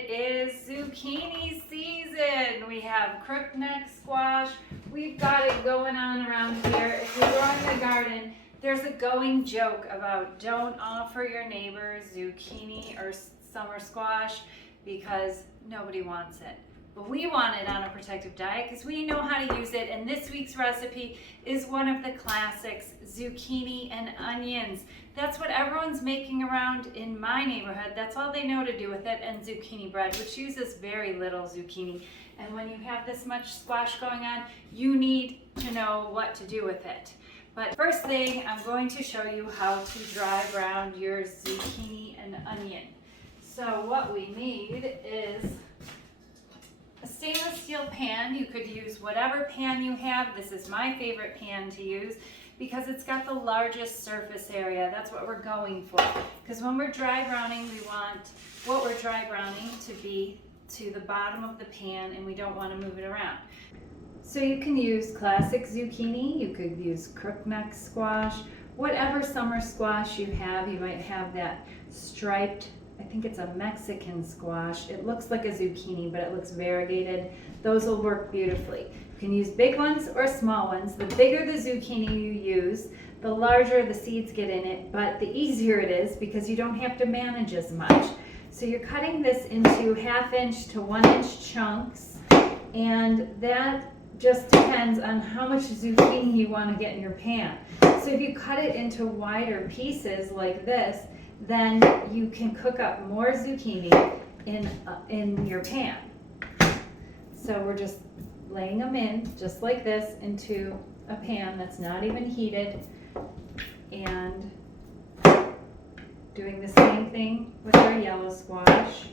It is zucchini season. We have crookneck squash. We've got it going on around here. If you grow in the garden, there's a going joke about don't offer your neighbors zucchini or summer squash because nobody wants it. But we want it on a protective diet because we know how to use it. And this week's recipe is one of the classics, zucchini and onions. That's what everyone's making around in my neighborhood. That's all they know to do with it, and zucchini bread, which uses very little zucchini. And when you have this much squash going on, you need to know what to do with it. But first thing, I'm going to show you how to dry brown your zucchini and onion. So what we need is a stainless steel pan. You could use whatever pan you have. This is my favorite pan to use because it's got the largest surface area. That's what we're going for. Because when we're dry browning, we want what we're dry browning to be to the bottom of the pan, and we don't want to move it around. So you can use classic zucchini, you could use crookneck squash, whatever summer squash you have. You might have that striped, I think it's a Mexican squash. It looks like a zucchini, but it looks variegated. Those will work beautifully. You can use big ones or small ones. The bigger the zucchini you use, the larger the seeds get in it, but the easier it is because you don't have to manage as much. So you're cutting this into 1/2 inch to 1 inch chunks, and that just depends on how much zucchini you want to get in your pan. So if you cut it into wider pieces like this, then you can cook up more zucchini in your pan. So we're just laying them in, just like this, into a pan that's not even heated, and doing the same thing with our yellow squash.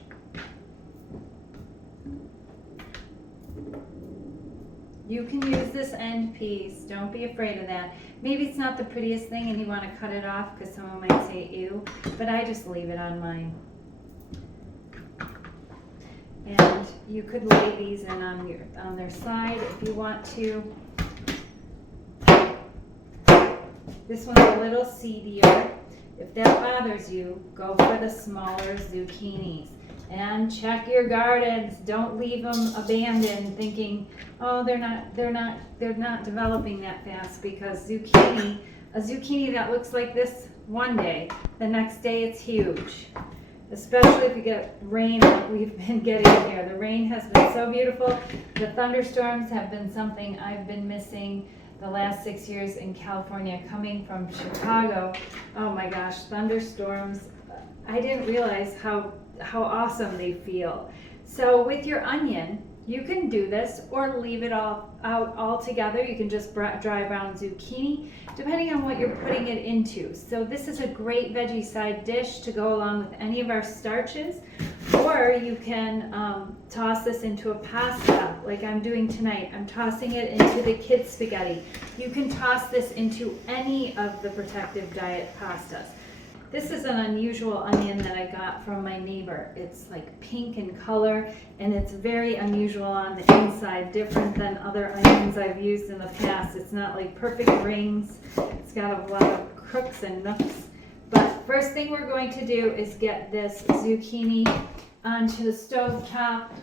You can use this end piece, don't be afraid of that. Maybe it's not the prettiest thing and you want to cut it off because someone might say ew, but I just leave it on mine. And you could lay these in on their side if you want to. This one's a little seedier. If that bothers you, go for the smaller zucchinis. And check your gardens. Don't leave them abandoned thinking, oh, they're not developing that fast, because a zucchini that looks like this one day, the next day it's huge. Especially if you get rain like we've been getting here. The rain has been so beautiful. The thunderstorms have been something I've been missing the last 6 years in California, coming from Chicago. Oh my gosh, thunderstorms. I didn't realize how awesome they feel. So with your onion, you can do this or leave it all out altogether. You can just dry brown zucchini, depending on what you're putting it into. So this is a great veggie side dish to go along with any of our starches, or you can toss this into a pasta like I'm doing tonight. I'm tossing it into the kids' spaghetti. You can toss this into any of the protective diet pastas. This is an unusual onion that I got from my neighbor. It's like pink in color, and it's very unusual on the inside, different than other onions I've used in the past. It's not like perfect rings. It's got a lot of crooks and nooks. But first thing we're going to do is get this zucchini onto the stove top.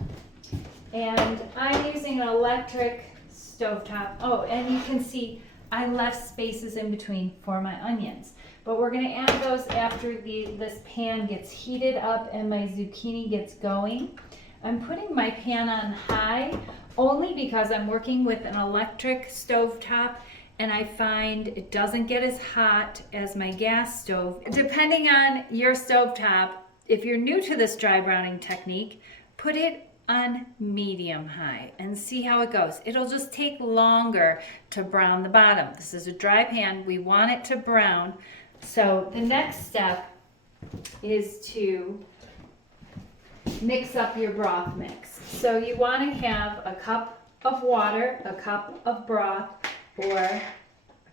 And I'm using an electric stovetop. Oh, and you can see I left spaces in between for my onions. But we're going to add those after this pan gets heated up and my zucchini gets going. I'm putting my pan on high only because I'm working with an electric stovetop, and I find it doesn't get as hot as my gas stove. Depending on your stovetop, if you're new to this dry browning technique, put it on medium high and see how it goes. It'll just take longer to brown the bottom. This is a dry pan. We want it to brown. So the next step is to mix up your broth mix. So you want to have a cup of water, a cup of broth, or a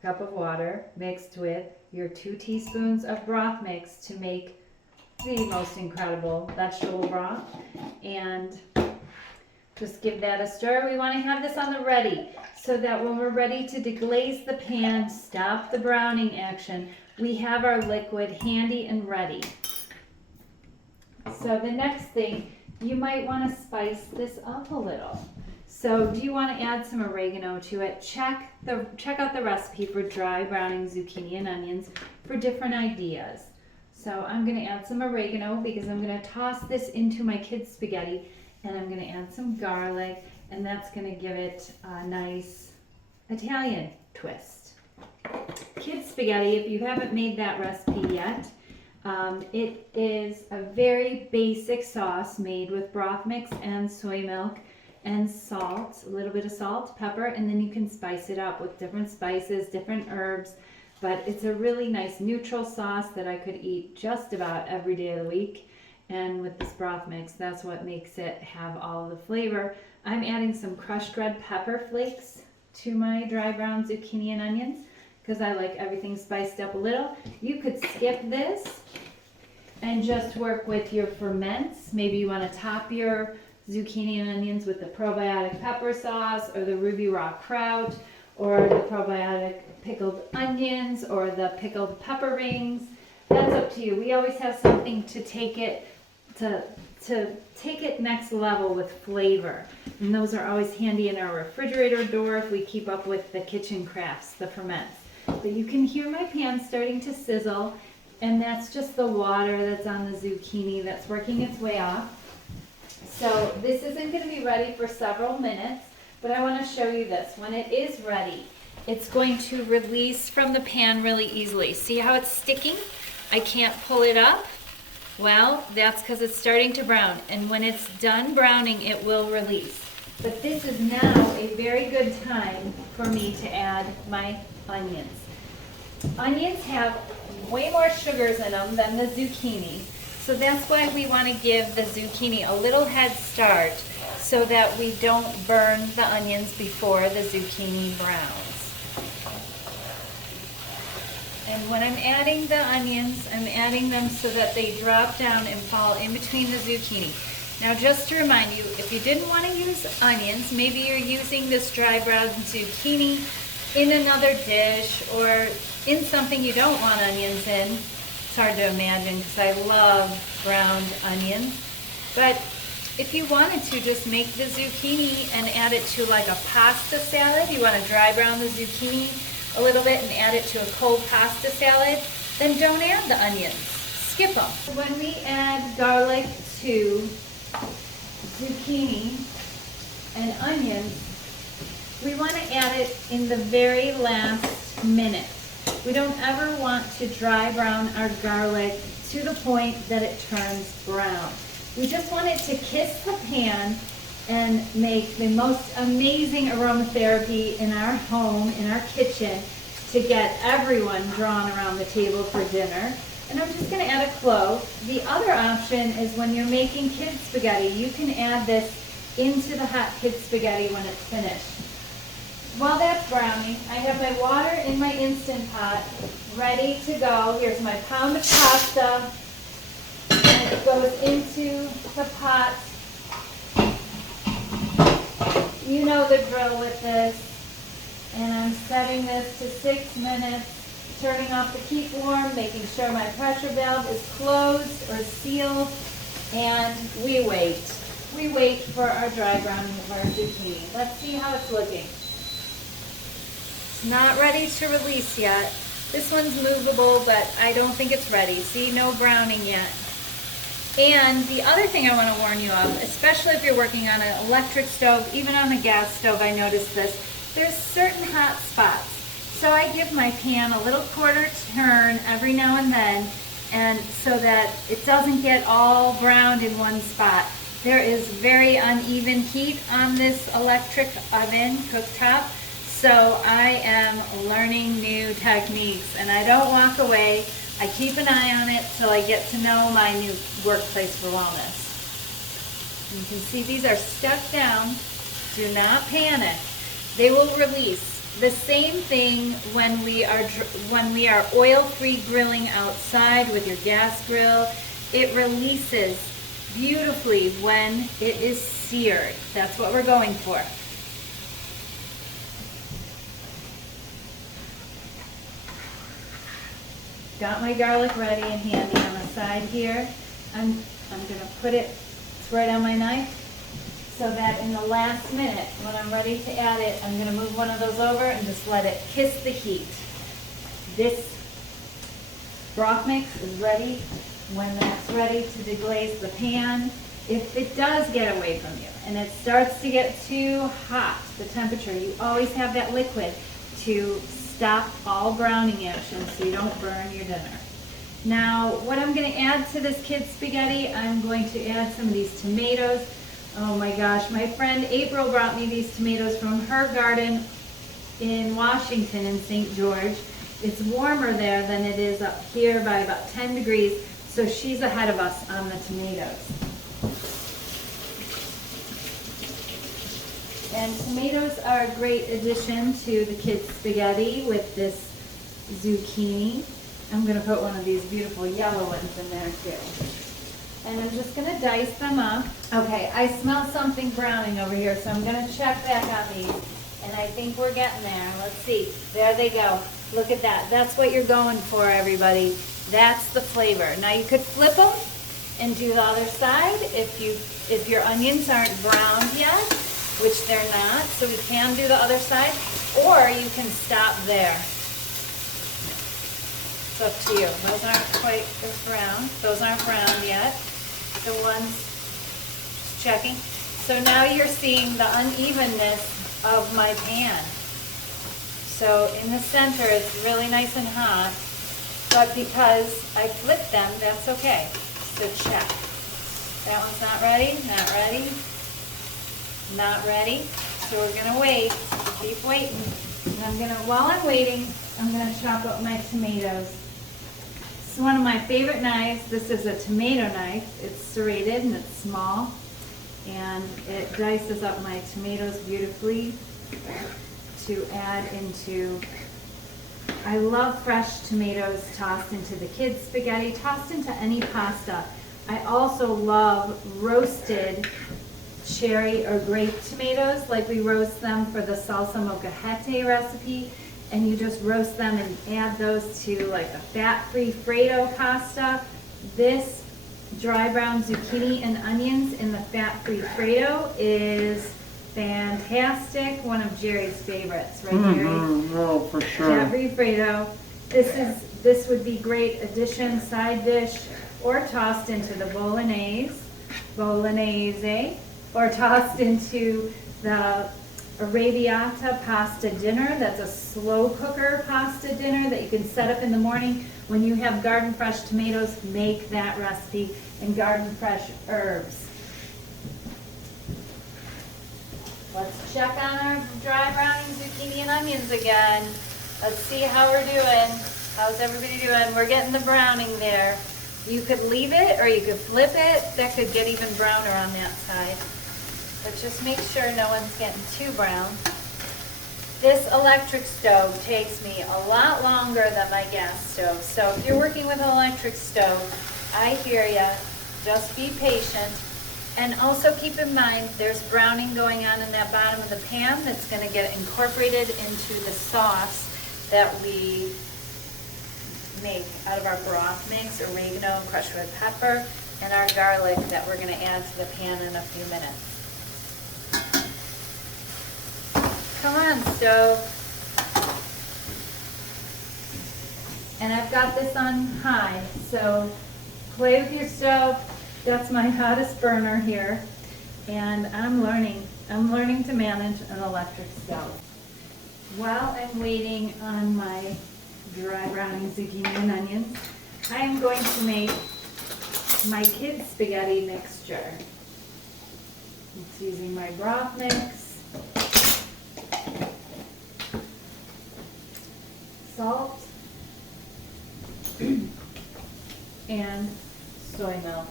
cup of water mixed with your 2 teaspoons of broth mix to make the most incredible vegetable broth. And just give that a stir. We want to have this on the ready so that when we're ready to deglaze the pan, stop the browning action, we have our liquid handy and ready. So the next thing you might want to spice this up a little. So do you want to add some oregano to it? Check out the recipe for dry browning zucchini and onions for different ideas. So I'm going to add some oregano because I'm going to toss this into my kids' spaghetti, and I'm going to add some garlic, and that's going to give it a nice Italian twist. Kids' spaghetti, if you haven't made that recipe yet, it is a very basic sauce made with broth mix and soy milk and salt, a little bit of salt, pepper, and then you can spice it up with different spices, different herbs. But it's a really nice neutral sauce that I could eat just about every day of the week. And with this broth mix, that's what makes it have all of the flavor. I'm adding some crushed red pepper flakes to my dry brown zucchini and onions because I like everything spiced up a little. You could skip this and just work with your ferments. Maybe you want to top your zucchini and onions with the probiotic pepper sauce or the ruby raw kraut or the probiotic pickled onions or the pickled pepper rings. That's up to you. We always have something to take it next level with flavor. And those are always handy in our refrigerator door if we keep up with the kitchen crafts, the ferments. But you can hear my pan starting to sizzle, and that's just the water that's on the zucchini that's working its way off. So this isn't going to be ready for several minutes, but I want to show you this. When it is ready, it's going to release from the pan really easily. See how it's sticking? I can't pull it up. Well, that's because it's starting to brown, and when it's done browning, it will release. But this is now a very good time for me to add my onions. Onions have way more sugars in them than the zucchini, so that's why we want to give the zucchini a little head start so that we don't burn the onions before the zucchini browns. And when I'm adding the onions, I'm adding them so that they drop down and fall in between the zucchini. Now just to remind you, if you didn't want to use onions, maybe you're using this dry brown zucchini in another dish or in something you don't want onions in. It's hard to imagine because I love browned onions. But if you wanted to, just make the zucchini and add it to like a pasta salad. You want to dry brown the zucchini a little bit and add it to a cold pasta salad, then don't add the onions. Skip them. When we add garlic to zucchini and onions, we want to add it in the very last minute. We don't ever want to dry brown our garlic to the point that it turns brown. We just want it to kiss the pan and make the most amazing aromatherapy in our home, in our kitchen, to get everyone drawn around the table for dinner. And I'm just going to add a clove. The other option is when you're making kids spaghetti, you can add this into the hot kids spaghetti when it's finished. While that's browning, I have my water in my Instant Pot ready to go. Here's my pound of pasta, and it goes into the pot. You know the drill with this. And I'm setting this to 6 minutes, turning off the keep warm, making sure my pressure valve is closed or sealed, and we wait. We wait for our dry browning of our zucchini. Let's see how it's looking. Not ready to release yet. This one's movable, but I don't think it's ready. See, no browning yet. And the other thing I want to warn you of, especially if you're working on an electric stove, even on a gas stove, I noticed this, there's certain hot spots. So I give my pan a little quarter turn every now and then, and so that it doesn't get all browned in one spot. There is very uneven heat on this electric oven cooktop, so I am learning new techniques, and I don't walk away. I keep an eye on it till I get to know my new workplace for wellness. You can see these are stuck down. Do not panic. They will release. The same thing when we are oil-free grilling outside with your gas grill. It releases beautifully when it is seared. That's what we're going for. Got my garlic ready and handy on the side here. I'm going to put it right on my knife, so that in the last minute, when I'm ready to add it, I'm gonna move one of those over and just let it kiss the heat. This broth mix is ready. When that's ready to deglaze the pan, if it does get away from you and it starts to get too hot, the temperature, you always have that liquid to stop all browning action so you don't burn your dinner. Now, what I'm going to add to this kid's spaghetti, I'm going to add some of these tomatoes. Oh my gosh, my friend April brought me these tomatoes from her garden in Washington in St. George. It's warmer there than it is up here by about 10 degrees, so she's ahead of us on the tomatoes. And tomatoes are a great addition to the kids' spaghetti with this zucchini. I'm going to put one of these beautiful yellow ones in there too. And I'm just going to dice them up. Okay, I smell something browning over here, so I'm going to check back on these. And I think we're getting there. Let's see. There they go. Look at that. That's what you're going for, everybody. That's the flavor. Now you could flip them and do the other side if your onions aren't browned yet, which they're not, so we can do the other side, or you can stop there. It's up to you. Those aren't quite as brown. Those aren't browned yet. The ones, just checking. So now you're seeing the unevenness of my pan. So in the center it's really nice and hot, but because I flipped them, that's okay. So check. That one's not ready, not ready, not ready. So we're gonna wait, keep waiting. And while I'm waiting, I'm gonna chop up my tomatoes. This is one of my favorite knives. This is a tomato knife. It's serrated and it's small. And it dices up my tomatoes beautifully to add into, I love fresh tomatoes tossed into the kids' spaghetti, tossed into any pasta. I also love roasted cherry or grape tomatoes, like we roast them for the salsa molcajete recipe, and you just roast them and add those to like a fat-free Fredo pasta. This dry brown zucchini and onions in the fat-free Fredo is fantastic. One of Jerry's favorites, right, Jerry? Oh, for sure. Fat-free Fredo. This would be great addition, side dish, or tossed into the bolognese, or tossed into the arrabbiata pasta dinner. That's a slow cooker pasta dinner that you can set up in the morning. When you have garden fresh tomatoes, make that recipe, and garden fresh herbs. Let's check on our dry browning zucchini and onions again. Let's see how we're doing. How's everybody doing? We're getting the browning there. You could leave it or you could flip it. That could get even browner on that side. But just make sure no one's getting too brown. This electric stove takes me a lot longer than my gas stove. So if you're working with an electric stove, I hear ya. Just be patient. And also keep in mind there's browning going on in that bottom of the pan that's going to get incorporated into the sauce that we make out of our broth mix, oregano and crushed red pepper, and our garlic that we're going to add to the pan in a few minutes. Come on, stove. And I've got this on high, so play with your stove. That's my hottest burner here, and I'm learning to manage an electric stove. While I'm waiting on my dry browning zucchini and onions, I am going to make my kids' spaghetti mixture. It's using my broth mix, salt, and soy milk.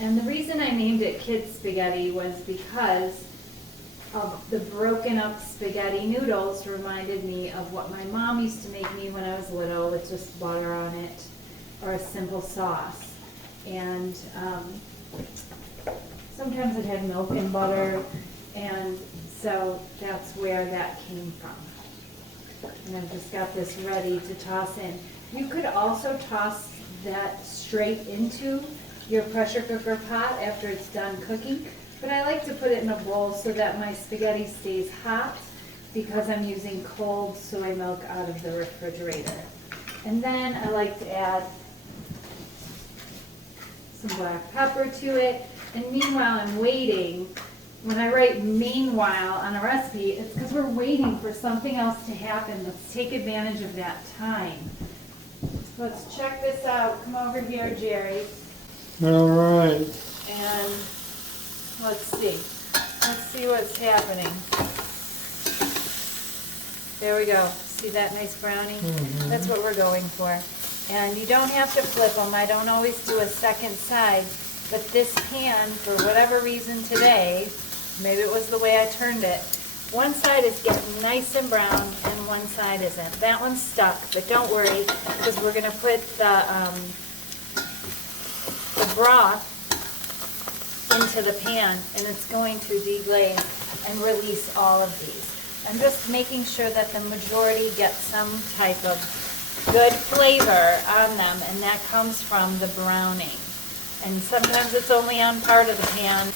And the reason I named it kids spaghetti was because of the broken up spaghetti noodles reminded me of what my mom used to make me when I was little with just butter on it or a simple sauce. And sometimes it had milk and butter, and so that's where that came from. And I've just got this ready to toss in. You could also toss that straight into your pressure cooker pot after it's done cooking, but I like to put it in a bowl so that my spaghetti stays hot because I'm using cold soy milk out of the refrigerator. And then I like to add some black pepper to it. And meanwhile I'm waiting, when I write meanwhile on a recipe, it's because we're waiting for something else to happen. Let's take advantage of that time. Let's check this out. Come over here, Jerry. All right. And let's see. Let's see what's happening. There we go. See that nice brownie? Mm-hmm. That's what we're going for. And you don't have to flip them. I don't always do a second side. But this pan, for whatever reason today, maybe it was the way I turned it, one side is getting nice and brown and one side isn't. That one's stuck, but don't worry, because we're going to put the broth into the pan and it's going to deglaze and release all of these. I'm just making sure that the majority get some type of good flavor on them, and that comes from the browning. And sometimes it's only on part of the pan.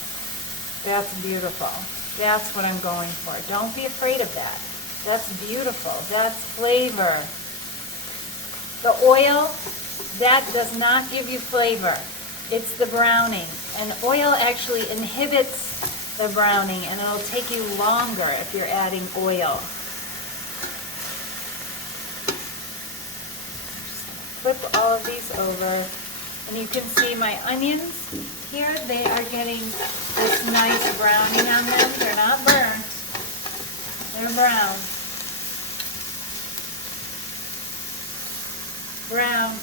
That's beautiful. That's what I'm going for. Don't be afraid of that. That's beautiful. That's flavor. The oil, that does not give you flavor. It's the browning. And oil actually inhibits the browning, and it'll take you longer if you're adding oil. Flip all of these over. And you can see my onions here, they are getting this nice browning on them. They're not burnt, they're brown. Brown.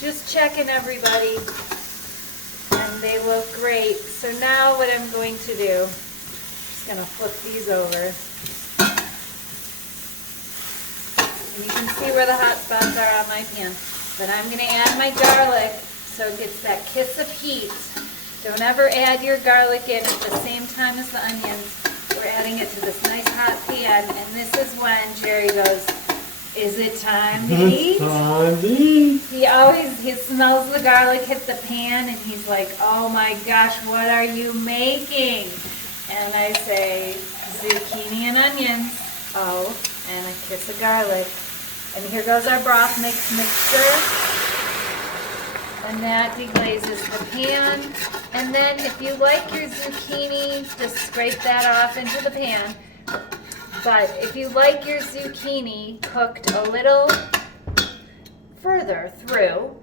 Just checking everybody. And they look great. So now what I'm going to do, I'm just going to flip these over. And you can see where the hot spots are on my pan. But I'm going to add my garlic so it gets that kiss of heat. Don't ever add your garlic in at the same time as the onions. We're adding it to this nice hot pan, and this is when Jerry goes, is it time to eat? It's time to eat. He smells the garlic hit the pan, and he's like, oh my gosh, what are you making? And I say, zucchini and onions. Oh, and a kiss of garlic. And here goes our broth mixture. And that deglazes the pan. And then if you like your zucchini, just scrape that off into the pan. But if you like your zucchini cooked a little further through,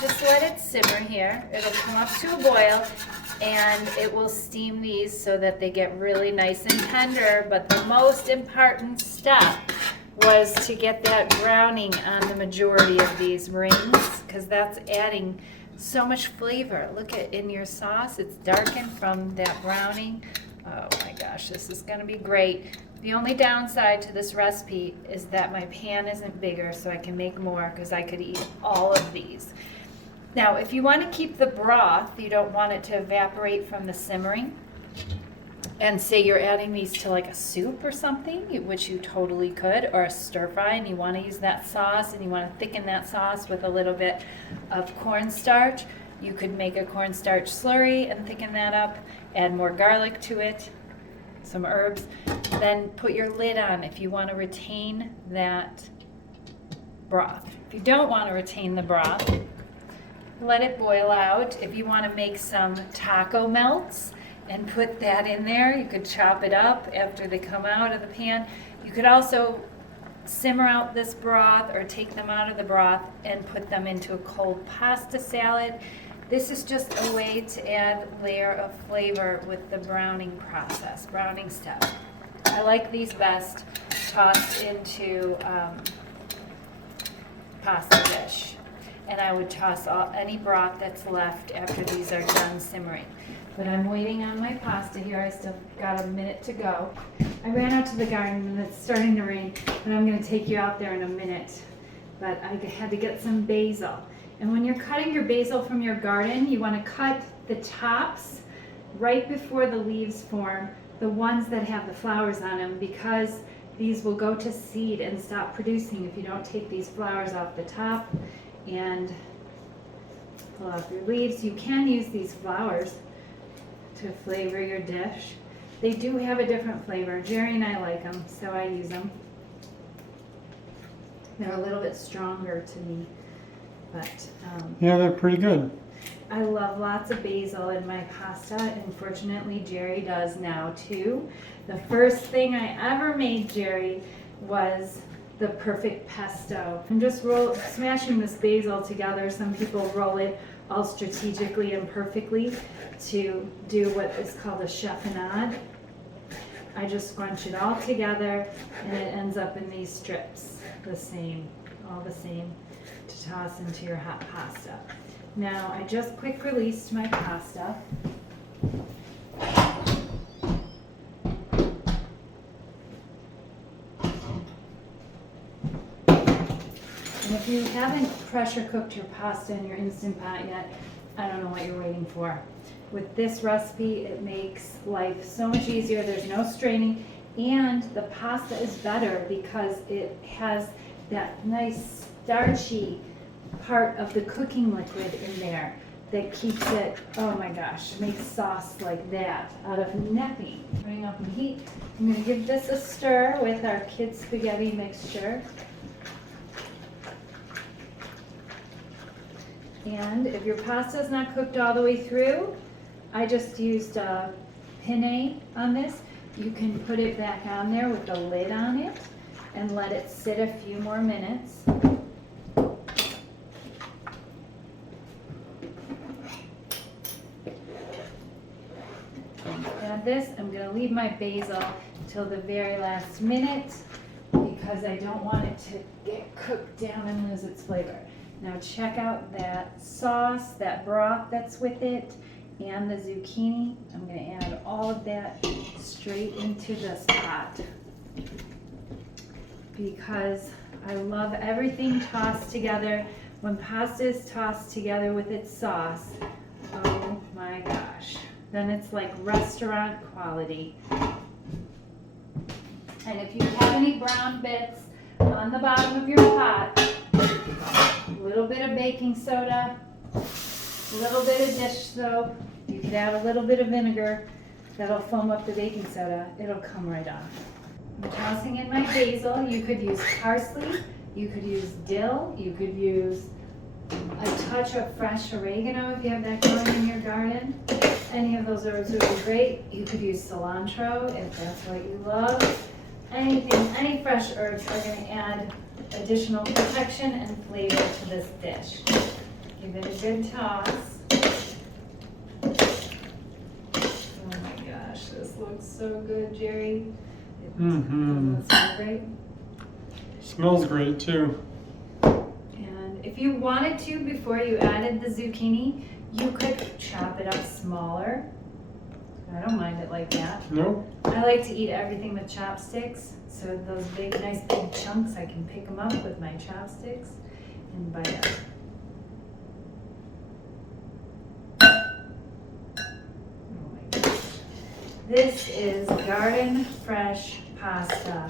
just let it simmer here. It'll come up to a boil and it will steam these so that they get really nice and tender. But the most important step was to get that browning on the majority of these rings, because that's adding so much flavor. Look at in your sauce, it's darkened from that browning. Oh my gosh, this is going to be great. The only downside to this recipe is that my pan isn't bigger, so I can make more, because I could eat all of these. Now, if you want to keep the broth, you don't want it to evaporate from the simmering, and say you're adding these to like a soup or something, which you totally could, or a stir fry, and you want to use that sauce and you want to thicken that sauce with a little bit of cornstarch, you could make a cornstarch slurry and thicken that up, add more garlic to it, some herbs, then put your lid on if you want to retain that broth. If you don't want to retain the broth, let it boil out. If you want to make some taco melts and put that in there, you could chop it up after they come out of the pan. You could also simmer out this broth or take them out of the broth and put them into a cold pasta salad. This is just a way to add a layer of flavor with the browning process, browning step. I like these best tossed into pasta dish. And I would toss any broth that's left after these are done simmering. But I'm waiting on my pasta here. I still got a minute to go. I ran out to the garden and it's starting to rain, but I'm going to take you out there in a minute. But I had to get some basil. And when you're cutting your basil from your garden, you want to cut the tops right before the leaves form, the ones that have the flowers on them, because these will go to seed and stop producing if you don't take these flowers off the top and pull off your leaves. You can use these flowers to flavor your dish. They do have a different flavor. Jerry and I like them, so I use them. They're a little bit stronger to me, but Yeah, they're pretty good. I love lots of basil in my pasta, and fortunately Jerry does now too. The first thing I ever made Jerry was the perfect pesto. I'm just smashing this basil together. Some people roll it all strategically and perfectly to do what is called a chiffonade. I just scrunch it all together and it ends up in these strips, all the same, to toss into your hot pasta. Now I just quick released my pasta. And if you haven't pressure cooked your pasta in your Instant Pot yet, I don't know what you're waiting for. With this recipe, it makes life so much easier. There's no straining, and the pasta is better because it has that nice starchy part of the cooking liquid in there that keeps it, oh my gosh, makes sauce like that out of nothing. Bring up the heat. I'm going to give this a stir with our kids' spaghetti mixture. And if your pasta is not cooked all the way through, I just used a penne on this. You can put it back on there with the lid on it and let it sit a few more minutes. Add this. I'm going to leave my basil till the very last minute because I don't want it to get cooked down and lose its flavor. Now check out that sauce, that broth that's with it, and the zucchini. I'm going to add all of that straight into this pot because I love everything tossed together. When pasta is tossed together with its sauce, oh my gosh, then it's like restaurant quality. And if you have any brown bits on the bottom of your pot, a little bit of baking soda, a little bit of dish soap, you could add a little bit of vinegar, that'll foam up the baking soda, it'll come right off. I'm tossing in my basil. You could use parsley, you could use dill, you could use a touch of fresh oregano if you have that growing in your garden. Any of those herbs would be great. You could use cilantro if that's what you love. Anything, any fresh herbs are going to add additional protection and flavor to this dish. Give it a good toss. Oh my gosh, this looks so good, Jerry. Doesn't it smell great? Smells great too. And if you wanted to, before you added the zucchini, you could chop it up smaller. I don't mind it like that. No? I like to eat everything with chopsticks, so those big, nice big chunks, I can pick them up with my chopsticks and bite them. Oh my gosh. This is garden fresh pasta.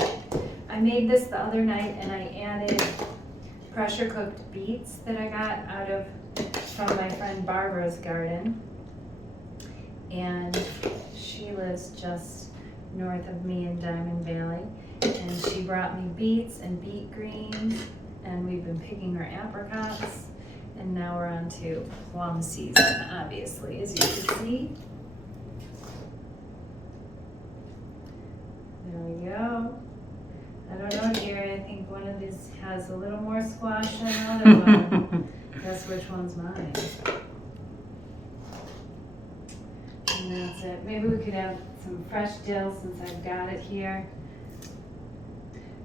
I made this the other night and I added pressure cooked beets that I got from my friend Barbara's garden. And she lives just north of me in Diamond Valley. And she brought me beets and beet greens, and we've been picking her apricots. And now we're on to plum season, obviously, as you can see. There we go. I don't know, Jerry, I think one of these has a little more squash than the other one. Guess which one's mine. And that's it. Maybe we could have some fresh dill since I've got it here.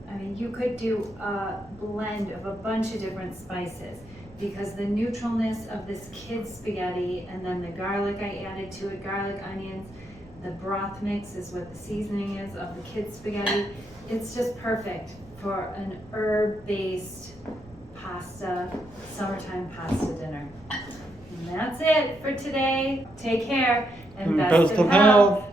I mean, you could do a blend of a bunch of different spices because the neutralness of this kid's spaghetti and then the garlic I added to it, garlic, onions, the broth mix is what the seasoning is of the kid's spaghetti. It's just perfect for an herb-based pasta, summertime pasta dinner. And that's it for today. Take care and best of health.